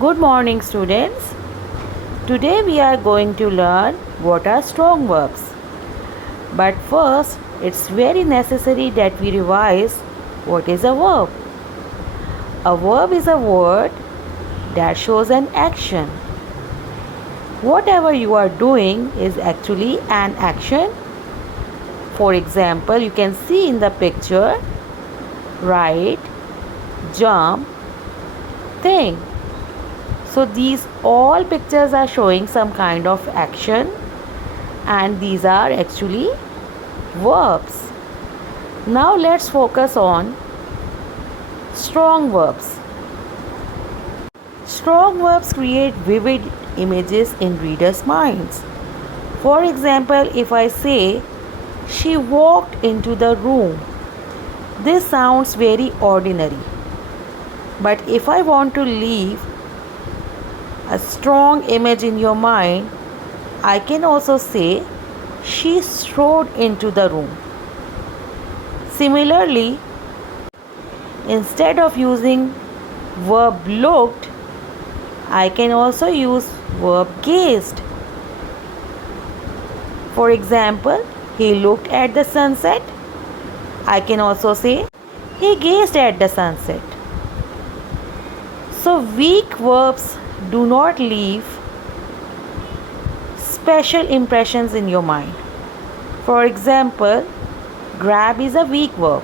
Good morning, students. Today we are going to learn what are strong verbs. But first, it's very necessary that we revise what is a verb. A verb is a word that shows an action. Whatever you are doing is actually an action. For example, you can see in the picture, write, jump, think. So these all pictures are showing some kind of action, and these are actually verbs. Now let's focus on strong verbs. Strong verbs create vivid images in readers' minds. For example, if I say, she walked into the room, this sounds very ordinary. But if I want to leave a strong image in your mind, I can also say, she strode into the room. Similarly, instead of using verb looked, I can also use verb gazed. For example, he looked at the sunset. I can also say, he gazed at the sunset. So weak verbs do not leave special impressions in your mind. For example, grab is a weak verb.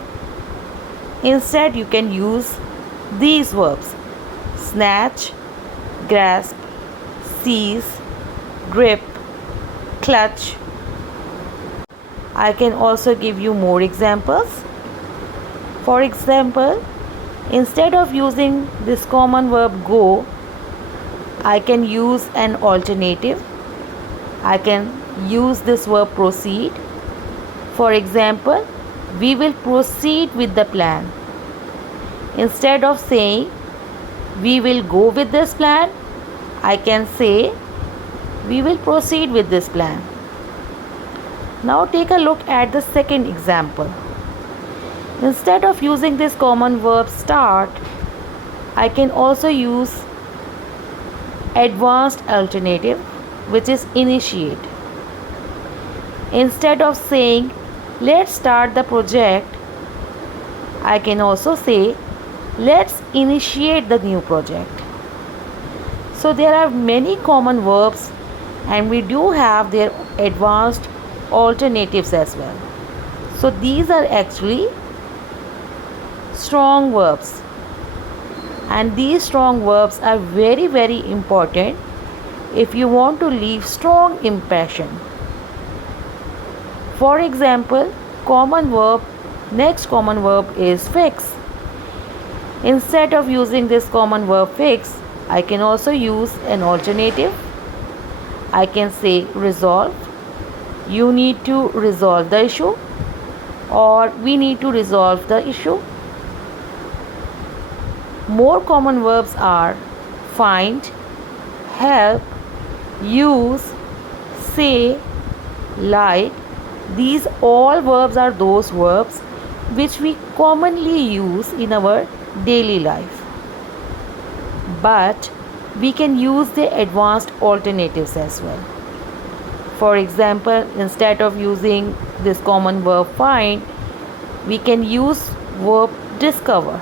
Instead, you can use these verbs: snatch, grasp, seize, grip, clutch. I can also give you more examples. For example, instead of using this common verb go, I can use an alternative. I can use this verb proceed. For example, we will proceed with the plan. Instead of saying we will go with this plan, I can say we will proceed with this plan. Now take a look at the second example. Instead of using this common verb start, I can also use advanced alternative, which is initiate. Instead of saying let's start the project, I can also say let's initiate the new project. So there are many common verbs, and we do have their advanced alternatives as well. So these are actually strong verbs, and these strong verbs are very, very important if you want to leave strong impression. For example, next common verb is fix. Instead of using this common verb fix, I can also use an alternative. I can say resolve. You need to resolve the issue, or we need to resolve the issue. More common verbs are find, help, use, say, like. These all verbs are those verbs which we commonly use in our daily life. But we can use the advanced alternatives as well. For example, instead of using this common verb find, we can use verb discover.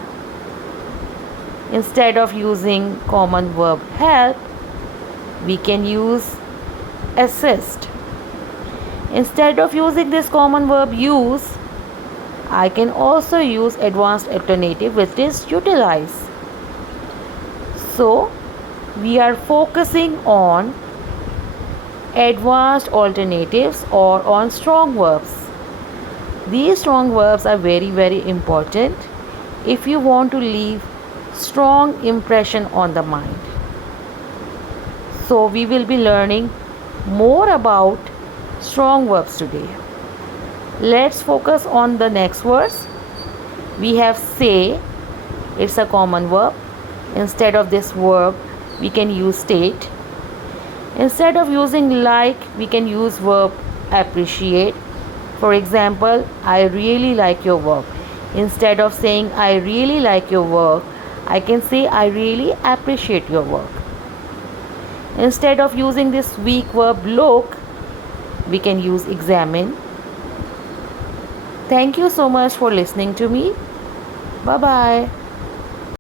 Instead of using common verb help, we can use assist. Instead of using this common verb use, I can also use advanced alternative, which is utilize. So we are focusing on advanced alternatives or on strong verbs. These strong verbs are very, very important if you want to leave strong impression on the mind. So we will be learning more about strong verbs today. Let's focus on the next words. We have say. It's a common verb. Instead of this verb, we can use state. Instead of using like, we can use verb appreciate. For example, I really like your work. Instead of saying I really like your work, I can say I really appreciate your work. Instead of using this weak verb look, we can use examine. Thank you so much for listening to me. Bye bye.